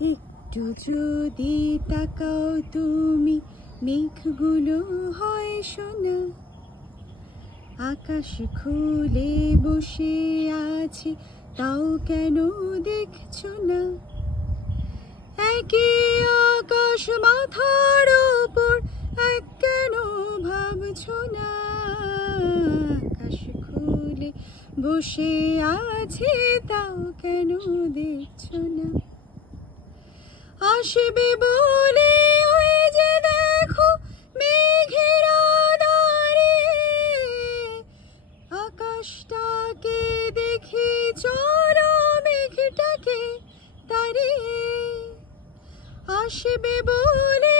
একটু যদি তাকাও তুমি, মেঘগুলো হয় সোনা। আকাশ খুলে বসে আছে, তাও কেন দেখছো না? একই আকাশ মাথার ওপর, এক কেন ভাবছো না? আকাশ খুলে বসে আছে, তাও কেন দেখছো না? আসবে বলে ওই যে দেখো মেঘের আধারে, আকাশটাকে দেখে চলো মেঘটাকে তারে। আসবে বলে